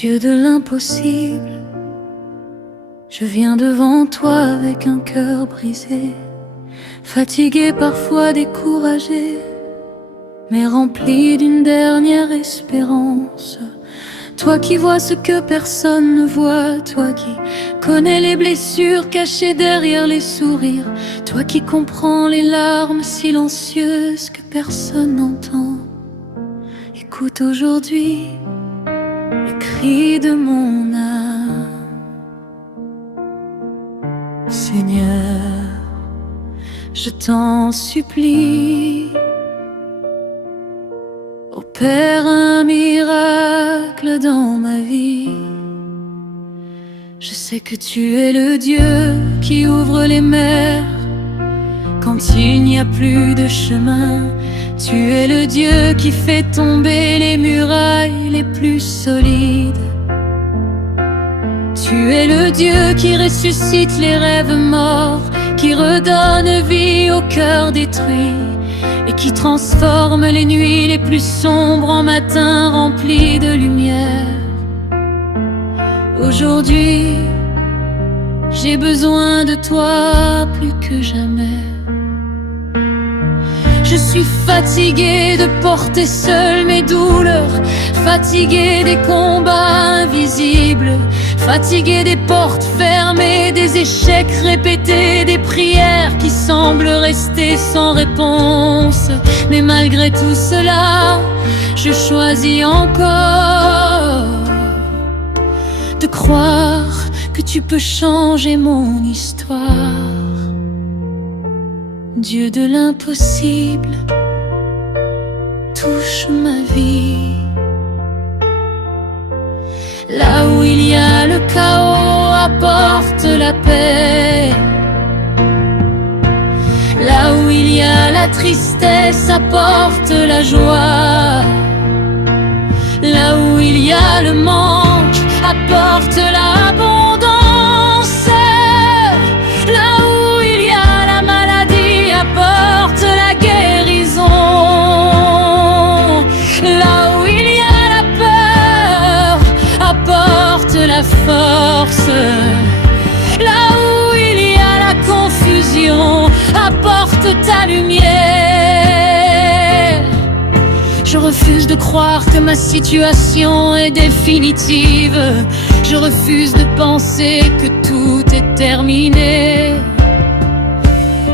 Dieu de l'impossible, je viens devant toi avec un cœur brisé, fatigué, parfois découragé, mais rempli d'une dernière espérance. Toi qui vois ce que personne ne voit, toi qui connais les blessures cachées derrière les sourires, toi qui comprends les larmes silencieuses que personne n'entend. Écoute aujourd'hui le cri de mon âme. Seigneur, je t'en supplie, opère un miracle dans ma vie. Je sais que tu es le Dieu qui ouvre les mers quand il n'y a plus de chemin. Tu es le Dieu qui fait tomber les murailles les plus solides. Tu es le Dieu qui ressuscite les rêves morts, qui redonne vie au cœur détruit et qui transforme les nuits les plus sombres en matins remplis de lumière. Aujourd'hui, j'ai besoin de toi plus que jamais. Je suis fatigué de porter seul mes douleurs, fatigué des combats invisibles, fatigué des portes fermées, des échecs répétés, des prières qui semblent rester sans réponse. Mais malgré tout cela, je choisis encore de croire que tu peux changer mon histoire. Dieu de l'impossible, touche ma vie. Là où il y a le chaos, apporte la paix. Là où il y a la tristesse, apporte la joie. Là où il y a le manque, apporte l'abondance. Là où il y a la maladie, apporte la guérison. Là où il y a la peur, apporte la force. Là où il y a la confusion, apporte ta lumière. Je refuse de croire que ma situation est définitive. Je refuse de penser que tout est terminé.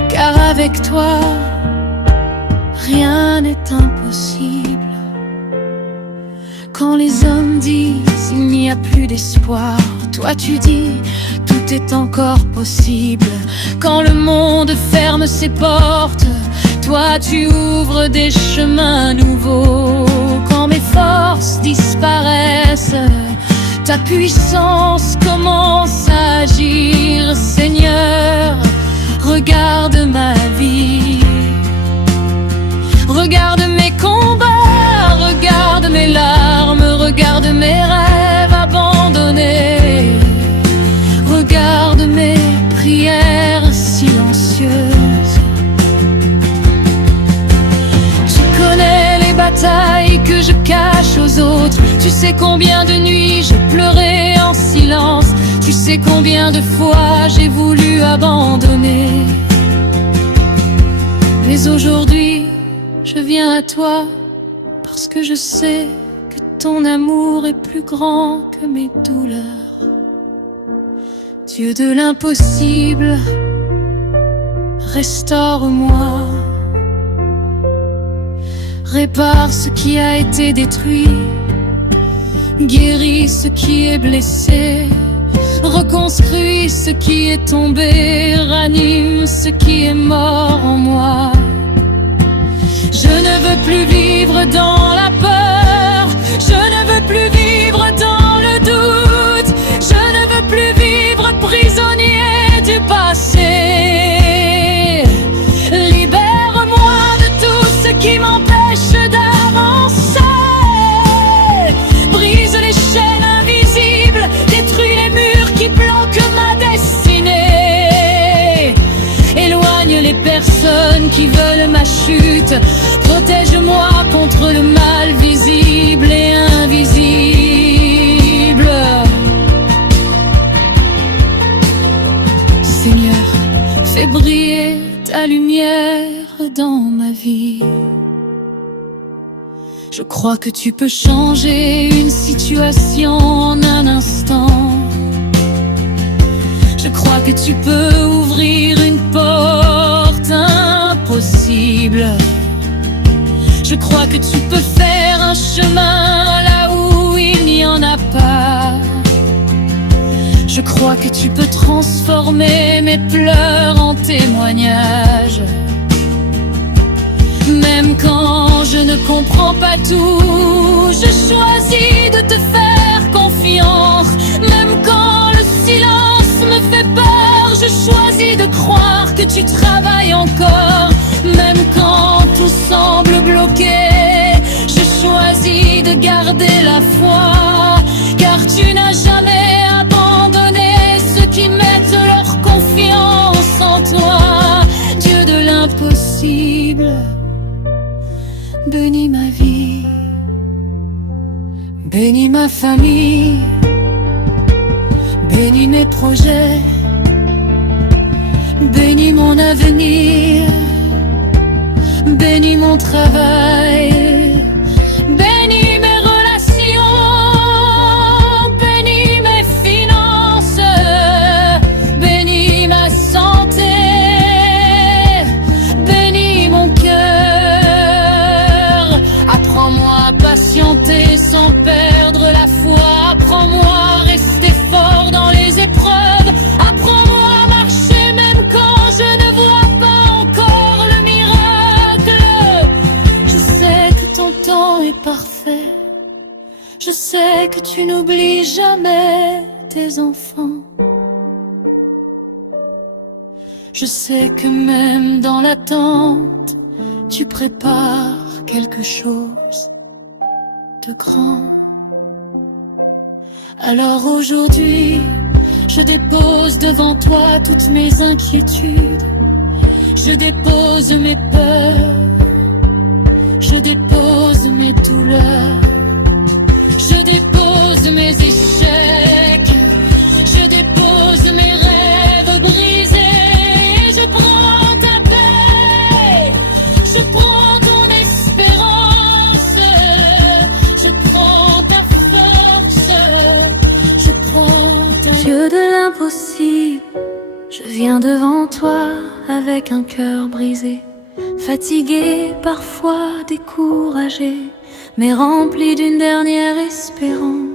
Car avec toi, rien n'est impossible. Quand les hommes disent il n'y a plus d'espoir, toi tu dis tout est encore possible. Quand le monde ferme ses portes, toi tu ouvres des chemins nouveaux. Quand mes forces disparaissent, ta puissance commence à agir. Seigneur, regarde ma vie, regarde mes combats, regarde mes larmes, regarde mes rêves abandonnés, regarde mes prières silencieuses. Tu connais les batailles que je cache aux autres. Tu sais combien de nuits j'ai pleuré en silence. Tu sais combien de fois j'ai voulu abandonner. Mais aujourd'hui, je viens à toi parce que je sais que ton amour est plus grand que mes douleurs. Dieu de l'impossible, restaure-moi. Répare ce qui a été détruit, guéris ce qui est blessé, reconstruis ce qui est tombé, ranime ce qui est mort en moi. Je ne veux plus vivre dans la peur, je ne veux plus vivre dans le doute, je ne veux plus vivre prisonnier du passé. Libère-moi de tout ce qui m'empêche d'avancer. Brise les chaînes invisibles, détruis les murs qui bloquent ma destinée. Éloigne les personnes qui veulent ma chute. Protège-moi contre le mal visible et invisible. dans ma vie. Je crois que tu peux changer une situation en un instant. Je crois que tu peux ouvrir une porte impossible. Je crois que tu peux faire un chemin là où il n'y en a pas. Je crois que tu peux transformer mes pleurs en témoignages. Même quand je ne comprends pas tout, je choisis de te faire confiance. Même quand le silence me fait peur, je choisis de croire que tu travailles encore. Même quand tout semble bloqué, je choisis de garder la foi. Car tu n'as jamais abandonné ceux qui mettent leur confiance en toi. Dieu de l'impossible, bénis ma vie, bénis ma famille, bénis mes projets, bénis mon avenir, bénis mon travail, bénis mes relations, bénis mes finances, bénis ma santé, bénis mon cœur. Apprends-moi à patienter sans perdre la foi. Apprends-moi à rester fort dans les épreuves. Apprends-moi à marcher même quand je ne vois pas encore le miracle. Je sais que ton temps est parfait. Je sais que tu n'oublies jamais tes enfants. Je sais que même dans l'attente, tu prépares quelque chose de grand. Alors aujourd'hui, je dépose devant toi toutes mes inquiétudes. Je dépose mes peurs, je dépose mes douleurs, je dépose mes échecs, je dépose mes rêves brisés. Je prends ta paix, je prends ton espérance, je prends ta force, je prends ta... Dieu de l'impossible, je viens devant toi avec un cœur brisé, fatigué, parfois découragé, mais rempli d'une dernière espérance.